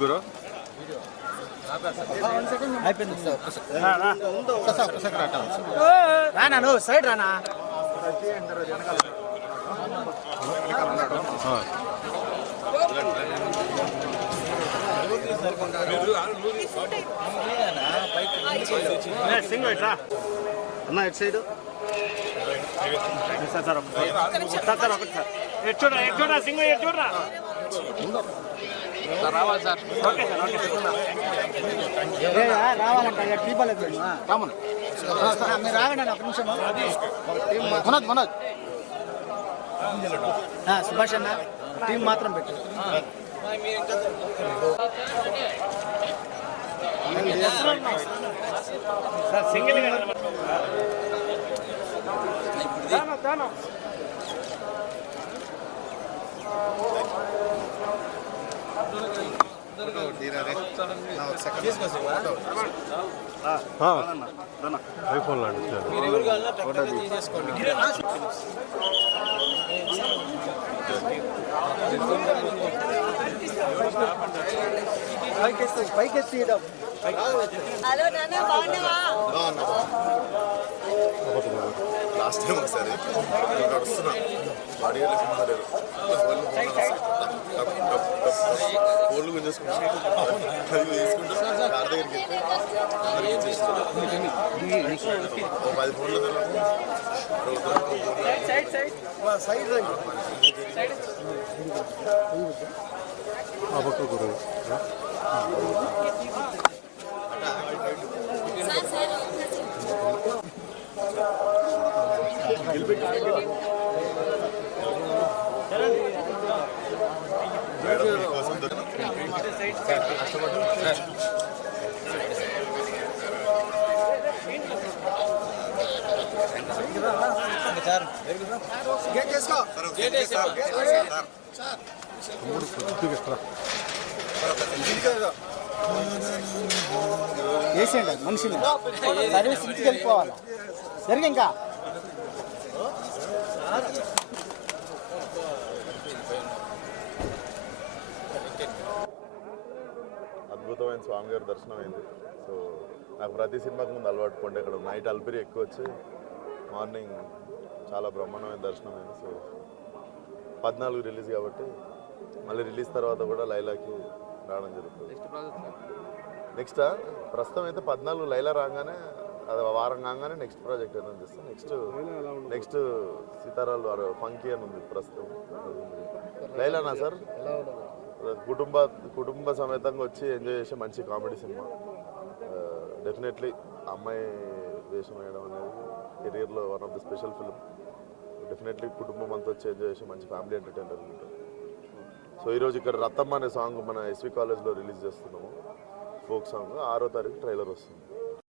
గురు అయిపోయింది రానా నువ్వు సైడ్ రానా అన్న ఎట్ సైడ్ సార్ ఒకటి సార్ ఎట్ చూడరా సింగ్ ఎట్ చూడరా రావాలి సార్ ఓకే సార్ ఓకే రావాలంట టీపలేదు మీరు రావండి ఒక నిమిషం మనోజ్ సుభాష్ అన్న టీం మాత్రం పెట్టు సార్ సింగిల్ ఐఫోన్ పైకెత్తి లాస్ట్ టైం ఒకసారి వస్తున్నా బాడీ ఫోన్లు గుంజేసుకుంటా తీసుకుంటూ కార్ దగ్గరికి వెళ్తే 10 ఫోన్లు వేసేయండి మనిషిని సర్వీస్ ఇంటికి వెళ్ళిపోవాలి జరిగి ఇంకా అద్భుతమైన స్వామి గారి దర్శనం అయింది. సో నాకు ప్రతి సినిమాకి ముందు అలవాటు పండే ఇక్కడ నైట్ అల్పిరి ఎక్కువ వచ్చి మార్నింగ్ చాలా బ్రహ్మాండమైన దర్శనం అయింది. సో 14 రిలీజ్ కాబట్టి మళ్ళీ రిలీజ్ తర్వాత కూడా లైలాకి రావడం జరుగుతుంది. నెక్స్ట్ ప్రస్తుతం అయితే 14 లైలా రాగానే అది వారం కాగానే నెక్స్ట్ ప్రాజెక్ట్ ఏదైనా చేస్తాం. నెక్స్ట్ సీతారాలు ఫంకీ అని ఉంది ప్రస్తుతం. లైలానా సార్ కుటుంబ సమేతంగా వచ్చి ఎంజాయ్ చేసే మంచి కామెడీ సినిమా. డెఫినెట్లీ అమ్మాయి వేషం వేయడం అనేది కెరియర్లో one of the special film. Definitely కుటుంబం అంతా వచ్చి ఎంజాయ్ చేసే మంచి ఫ్యామిలీ ఎంటర్టైనర్ ఉంటుంది. సో ఈరోజు ఇక్కడ రత్తమ్మ అనే సాంగ్ మన ఎస్వి కాలేజ్లో రిలీజ్ చేస్తున్నాము. ఫోక్ సాంగ్ 6వ తారీఖు ట్రైలర్ వస్తుంది.